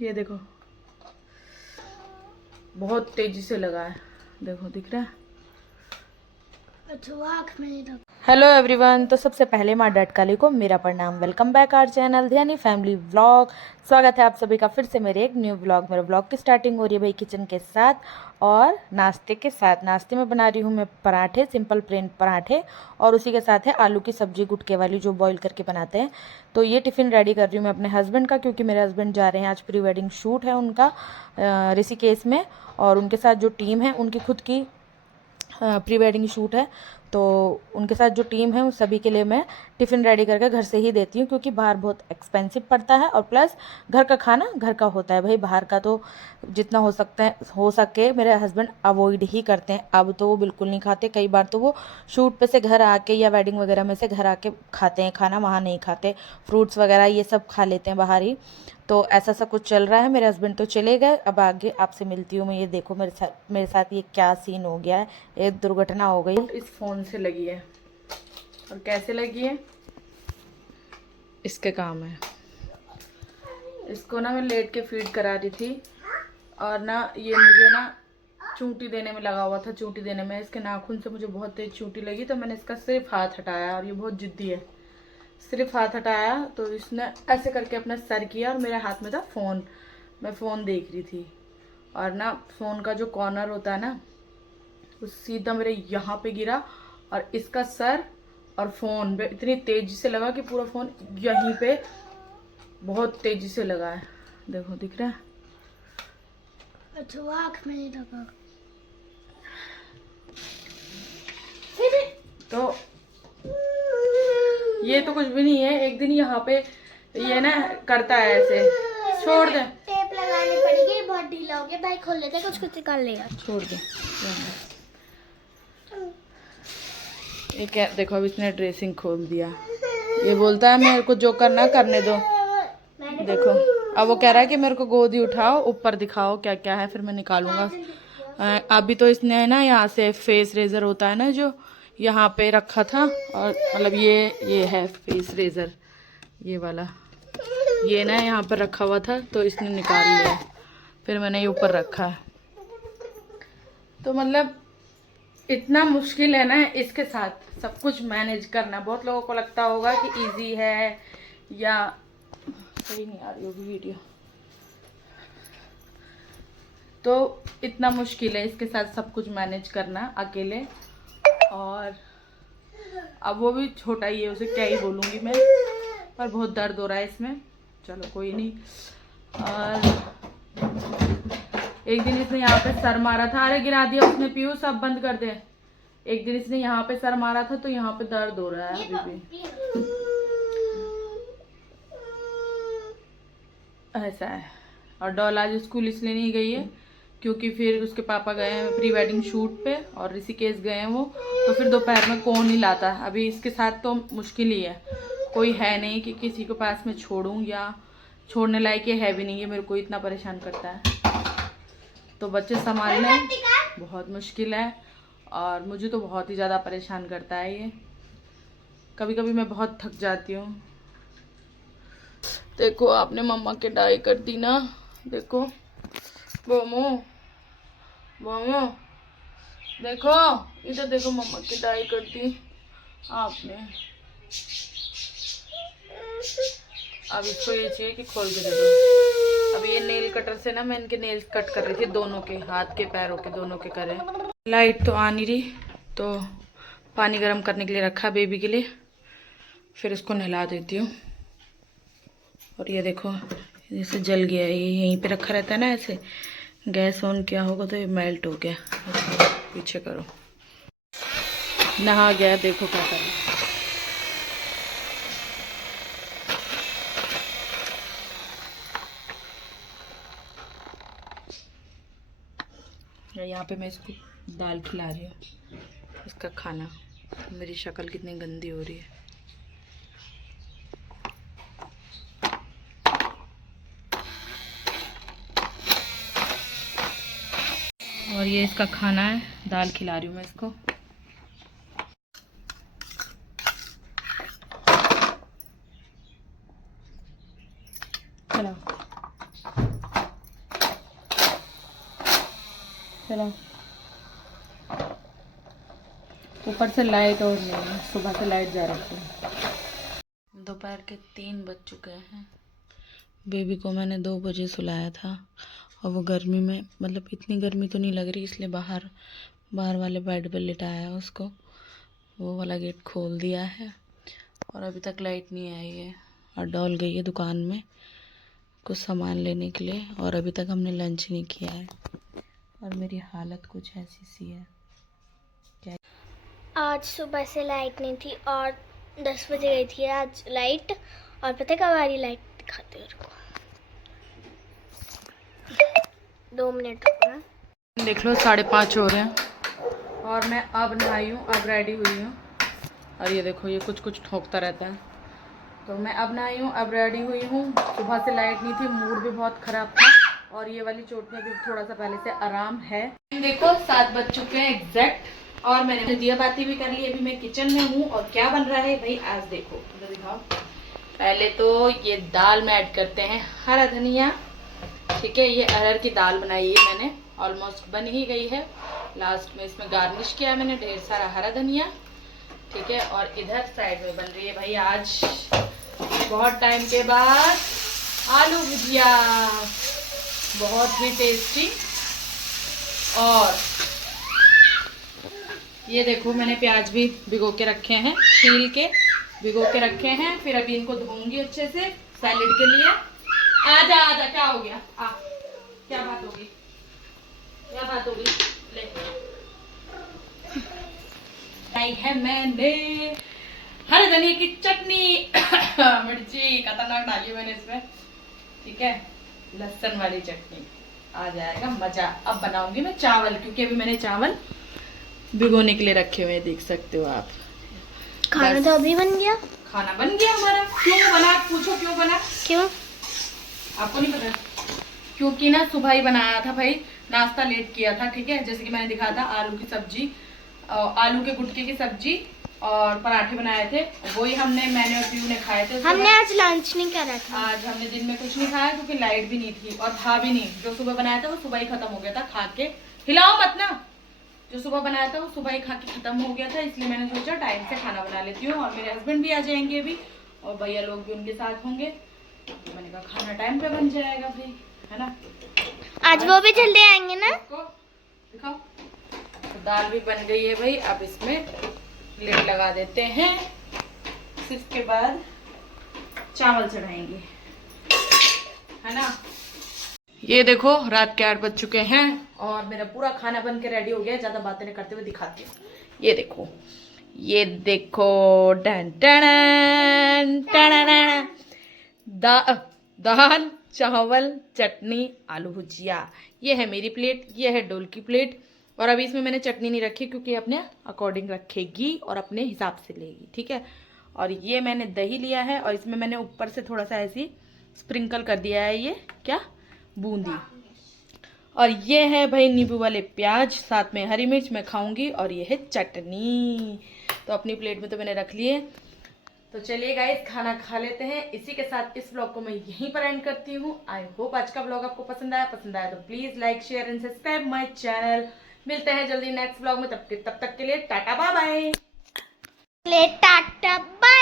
ये देखो बहुत तेजी से लगा है, देखो दिख रहा है। हेलो एवरीवन, तो सबसे पहले माँ डट काली को मेरा प्रणाम। Welcome back our channel Dhyani family vlog. स्वागत है आप सभी का फिर से मेरे एक न्यू व्लॉग। मेरे व्लॉग की स्टार्टिंग हो रही है भाई किचन के साथ और नाश्ते के साथ। नाश्ते में बना रही हूँ मैं पराठे, सिंपल प्लेन पराठे, और उसी के साथ है आलू की सब्जी गुटके वाली जो बॉईल करके बनाते हैं। तो ये टिफ़िन रेडी कर रही हूँ मैं अपने हस्बैंड का, क्योंकि मेरे हस्बैंड जा रहे हैं आज प्री वेडिंग शूट है उनका ऋषिकेश में, और उनके साथ जो टीम है उनकी खुद की प्री वेडिंग शूट है। तो उनके साथ जो टीम है उन सभी के लिए मैं टिफ़िन रेडी करके घर से ही देती हूँ, क्योंकि बाहर बहुत एक्सपेंसिव पड़ता है और प्लस घर का खाना घर का होता है भाई। बाहर का तो जितना हो सकता है हो सके मेरे हस्बैंड अवॉइड ही करते हैं। अब तो वो बिल्कुल नहीं खाते, कई बार तो वो शूट पे से घर आके या वेडिंग वगैरह में से घर आके खाते हैं खाना, वहाँ नहीं खाते। फ्रूट्स वगैरह ये सब खा लेते हैं बाहर ही। तो ऐसा सा कुछ चल रहा है। मेरे हस्बैंड तो चले गए, अब आगे आपसे मिलती हूँ मैं। ये देखो मेरे साथ ये क्या सीन हो गया है, एक दुर्घटना हो गई। इस फ़ोन से लगी है, और कैसे लगी है इसके काम है। इसको ना मैं लेट के फीड करा रही थी, और ना ये मुझे ना चूंटी देने में लगा हुआ था। चूंटी देने में इसके नाखून से मुझे बहुत तेज चूंटी लगी, तो मैंने इसका सिर्फ हाथ हटाया, और ये बहुत जिद्दी है। सिर्फ हाथ हटाया तो इसने ऐसे करके अपना सर किया, और मेरे हाथ में था फ़ोन। मैं फ़ोन देख रही थी, और ना फ़ोन का जो कॉर्नर होता है ना वो सीधा मेरे यहाँ पे गिरा, और इसका सर और फ़ोन पे इतनी तेज़ी से लगा कि पूरा फ़ोन यहीं पे बहुत तेज़ी से लगा है। देखो दिख रहा है। अच्छा, आँख में नहीं लगा। तो ये तो कुछ भी नहीं है। एक दिन यहाँ पे ये ना करता है ऐसे। छोड़ दे, टेप लगानी पड़ेगी, बहुत ढीला हो गया। भाई खोल लेते, कुछ कुछ निकाल लेगा। छोड़ दे। ये क्या, देखो अब इसने ड्रेसिंग खोल दिया। ये बोलता है मेरे को जो करना करने दो। देखो अब वो कह रहा है कि मेरे को गोदी उठाओ, ऊपर दिखाओ क्या क्या है, फिर मैं निकालूंगा। अभी तो इसने ना यहाँ से फेस रेजर होता है ना जो यहाँ पे रखा था, और मतलब ये है फेस रेजर, ये वाला। ये ना यहाँ पर रखा हुआ था तो इसने निकाल लिया, फिर मैंने ये ऊपर रखा है। तो मतलब इतना मुश्किल है ना इसके साथ सब कुछ मैनेज करना। बहुत लोगों को लगता होगा कि इजी है, या सही नहीं आ रही होगी वीडियो, तो इतना मुश्किल है इसके साथ सब कुछ मैनेज करना अकेले। और अब वो भी छोटा ही है, उसे क्या ही बोलूँगी मैं, पर बहुत दर्द हो रहा है इसमें। चलो कोई नहीं। और एक दिन इसने यहाँ पे सर मारा था, अरे गिरा दिया उसने पीयू, सब बंद कर दे। एक दिन इसने यहाँ पे सर मारा था तो यहाँ पे दर्द हो रहा है अभी भी। ऐसा है। और डॉल आज स्कूल इसलिए नहीं गई है क्योंकि फिर उसके पापा गए हैं प्री वेडिंग शूट पे, और ऋषिकेश गए हैं वो, तो फिर दोपहर में कौन ही लाता। अभी इसके साथ तो मुश्किल ही है, कोई है नहीं कि किसी के पास में छोड़ूं, या छोड़ने लायक ये है भी नहीं, ये मेरे को इतना परेशान करता है। तो बच्चे संभालना बहुत मुश्किल है, और मुझे तो बहुत ही ज़्यादा परेशान करता है ये। कभी कभी मैं बहुत थक जाती हूँ। देखो आपने मम्मा के डाई कर दी ना, देखो बोमो बोमो, देखो इधर देखो, मम्मा की डाई कर दी आपने। अब इसको ये चाहिए कि खोल के दे दो। अब ये नेल कटर से ना मैं इनके नेल्स कट कर रही थी, दोनों के, हाथ के पैरों के दोनों के करे। लाइट तो आ नहीं रही, तो पानी गर्म करने के लिए रखा बेबी के लिए, फिर इसको नहला देती हूँ। और ये देखो जैसे जल गया, ये यहीं पे रखा रहता है ना ऐसे, गैस ऑन किया होगा तो ये मेल्ट हो गया। पीछे करो, नहा गया, देखो क्या कर रहा है। यहाँ पे मैं इसको दाल खिला रही हूँ, इसका खाना। मेरी शक्ल कितनी गंदी हो रही है। और ये इसका खाना है, दाल खिला रही हूँ मैं इसको। चलो चलो, ऊपर से लाइट और नहीं है, सुबह से लाइट जा रही है। दोपहर के 3 बज चुके हैं। बेबी को मैंने 2 बजे सुलाया था और वो गर्मी में, मतलब इतनी गर्मी तो नहीं लग रही, इसलिए बाहर वाले बेड पर लिटाया है उसको। वो वाला गेट खोल दिया है और अभी तक लाइट नहीं आई है। और डॉल गई है दुकान में कुछ सामान लेने के लिए, और अभी तक हमने लंच नहीं किया है। और मेरी हालत कुछ ऐसी सी है। क्या आज सुबह से लाइट नहीं थी और 10 बजे गई थी आज लाइट। और पता है कब आ रही लाइट, दिखाते हो रुको, 2 मिनट रुको ना। देख लो, 5:30 हो रहे हैं और मैं अब नहाई हूँ, अब रेडी हुई हूँ। और ये देखो, ये कुछ ठोकता रहता है। तो मैं अब नहाई हूँ, अब रेडी हुई हूँ। सुबह से लाइट नहीं थी, मूड भी बहुत ख़राब था और ये वाली चोट में भी थोड़ा सा पहले से आराम है। देखो 7 बज चुके हैं एग्जैक्ट और मैंने दिया बाती भी कर ली। अभी मैं किचन में हूँ और क्या बन रहा है भाई आज देखो, तो दिखाओ। पहले तो ये दाल में ऐड करते हैं हरा धनिया, ठीक है। ये अरहर की दाल बनाई है मैंने, ऑलमोस्ट बन ही गई है। लास्ट में इसमें गार्निश किया मैंने ढेर सारा हरा धनिया, ठीक है। और इधर साइड में बन रही है भाई आज बहुत टाइम के बाद आलू भुजिया, बहुत ही टेस्टी। और ये देखो, मैंने प्याज भी भिगो के रखे हैं, छील के भिगो के रखे हैं। फिर अभी इनको धोऊंगी अच्छे से सैलेड के लिए। आजा आजा, क्या हो गया? क्या बात होगी, क्या बात होगी? ले लाई है मैंने हरे धनिया की चटनी मिर्ची खतरनाक डाली मैंने इसमें, ठीक है। लहसुन वाली चटनी, आ जाएगा मजा। अब बनाऊंगी मैं चावल, क्योंकि अभी मैंने चावल भिगोने के लिए रखे हुए हैं, देख सकते हो आप। खाना तो अभी बन गया। खाना बन गया हमारा। क्यों बना, पूछो क्यों बना? क्यों? आपको नहीं पता? क्योंकि ना सुबह ही बनाया था भाई, नाश्ता लेट किया था, ठीक है। जैसे कि मैंने दिखाया था, आलू की सब्जी, आलू के गुटके की सब्जी और पराठे बनाए थे, वही मैंने और पीयू ने खाए थे। हमने आज लंच नहीं करा था। आज हमने दिन में कुछ नहीं खाया क्योंकि लाइट भी नहीं थी और था भी नहीं। जो सुबह बनाया था वो सुबह ही खत्म हो गया था खा के। हिलाओ मत ना। जो सुबह बनाया था वो सुबह ही खा के खत्म हो गया था, इसलिए मैंने सोचा टाइम से खाना बना लेती हूँ। और मेरे हस्बैंड भी आ जाएंगे अभी और भैया लोग भी उनके साथ होंगे, तो मैंने कहा खाना टाइम पे बन जाएगा भाई, है ना। आज वो भी जल्दी आएंगे ना। दिखाओ, तो दाल भी बन गई है भाई। अब इसमें लिड लगा देते हैं, फिर इसके बाद चावल चढ़ाएंगे, है ना। ये देखो, रात के 8 बज चुके हैं और मेरा पूरा खाना बन के रेडी हो गया। ज्यादा बातें नहीं करते हुए दिखाती हूँ। ये देखो, ये देखो, डन डन डन, दाल चावल चटनी आलू भुजिया। ये है मेरी प्लेट, ये है डोल की प्लेट। और अभी इसमें मैंने चटनी नहीं रखी क्योंकि अपने अकॉर्डिंग रखेगी और अपने हिसाब से लेगी, ठीक है। और ये मैंने दही लिया है और इसमें मैंने ऊपर से थोड़ा सा ऐसी स्प्रिंकल कर दिया है, ये क्या, बूंदी। और ये है भाई नींबू वाले प्याज, साथ में हरी मिर्च मैं खाऊंगी। और ये है चटनी। तो अपनी प्लेट में तो मैंने रख लिए। तो चलिए गाइस, खाना खा लेते हैं। इसी के साथ इस व्लॉग को मैं यहीं पर एंड करती हूँ। आई होप आज का व्लॉग आपको पसंद आया तो please like share and subscribe my channel. मिलते हैं जल्दी नेक्स्ट व्लॉग में, तब तक के लिए tata bye bye. Tata bye.